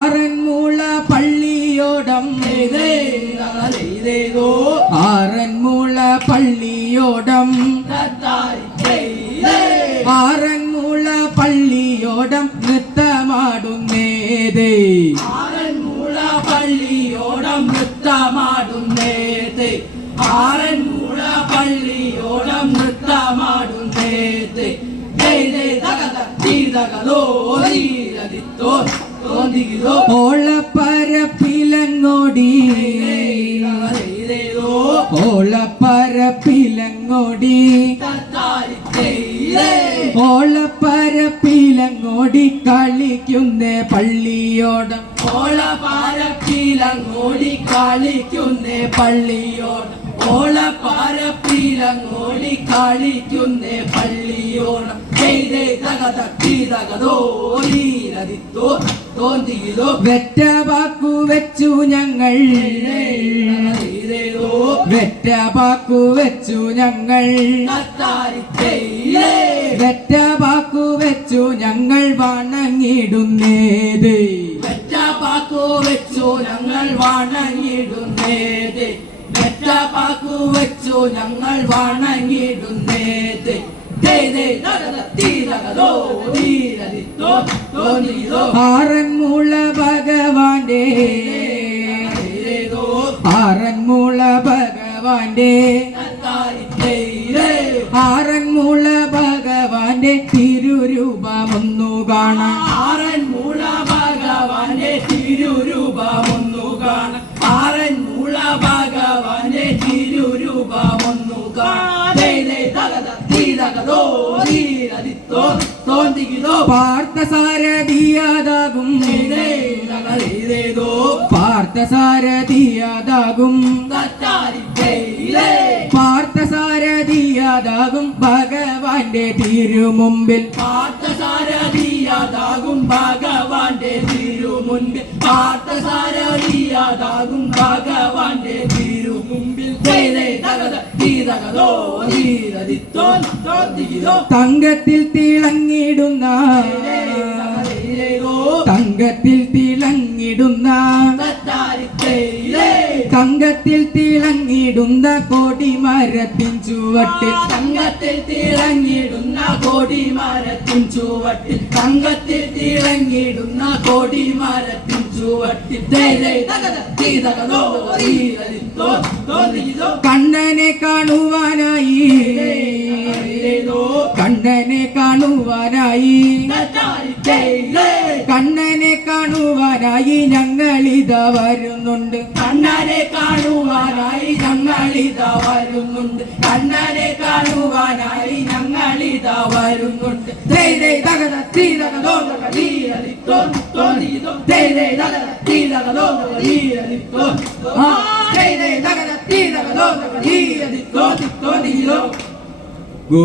ആറന്മുള പള്ളിയോടം ആറന്മുള പള്ളിയോടം ആറന്മുള പള്ളിയോടം നൃത്തമാടുന്നേതേ ആറന്മുള പള്ളിയോടം നൃത്തമാടുന്നേതേ ആറന്മുള പള്ളിയോടം നൃത്തമാടുന്നേതേ ഓളപ്പരപ്പിലങ്ങോടി ഓളപ്പരപ്പിലങ്ങോടി ഓളപ്പരപ്പിലങ്ങോടി കളിക്കുന്നേ പള്ളിയോടം ഓളപ്പരപ്പിലങ്ങോടി കളിക്കുന്നേ പള്ളിയോടം ഓളപ്പരപ്പിലങ്ങോടി കളിക്കുന്നേ പള്ളിയോടം വെറ്റവാക്കു വെച്ചു ഞങ്ങൾ വെറ്റവാക്കു വെച്ചു ഞങ്ങൾ വെറ്റവാക്കു വെച്ചു ഞങ്ങൾ വണങ്ങിടുന്നേത് വെറ്റവാക്കു വെച്ചു ഞങ്ങൾ വണങ്ങിടുന്നേത് വെറ്റവാക്കു വെച്ചു ഞങ്ങൾ വണങ്ങിടുന്നേത് ആറന്മുള ഭഗവാന്റെ ആറന്മുള ഭഗവാന്റെ ആറന്മുള ഭഗവാന്റെ തിരുരൂപമൊന്നു കാണാം ആറന്മുള ഭഗവാന്റെ തിരുരൂപമൊന്നു കാണാം ആറന്മുള ഭഗവാന്റെ തിരുരൂപമൊന്നു കാണാം പാർത്ഥസാരഥിയാതാകും പാർത്ഥസാരഥിയാതാകും പാർത്ഥസാരഥിയാതാകും ഭഗവാന്റെ തിരുമുമ്പിൽ പാർത്ഥസാരഥിയാതാകും ഭഗവാന്റെ തിരുമുമ്പിൽ പാർത്ഥസാരഥിയാതാകും ഭഗവാന്റെ തിരുമുമ്പിൽ തങ്കത്തിൽ തിളങ്ങിടുന്ന തങ്കത്തിൽ തിളങ്ങിടുന്ന തങ്കത്തിൽ തിളങ്ങിടുന്ന കൊടിമരത്തിൻ ചുവട്ടിൽ തങ്കത്തിൽ തിളങ്ങിടുന്ന കൊടിമരത്തിൻ ചുവട്ടിൽ തങ്കത്തിൽ തിളങ്ങിടുന്ന കൊടിമരത്തിൻ ചുവട്ടിൽ കണ്ണനെ കാണുവാനായി കണ്ണനെ കാണുവാനായി കണ്ണനെ കാണുവാനായി ഞങ്ങളിതാ വരുന്നുണ്ട് കണ്ണനെ കാണുവാനായി ഞങ്ങളിതാ വരുന്നുണ്ട് കണ്ണനെ കാണുവാനായി ഞങ്ങളിതാ വരുന്നുണ്ട് ഗോ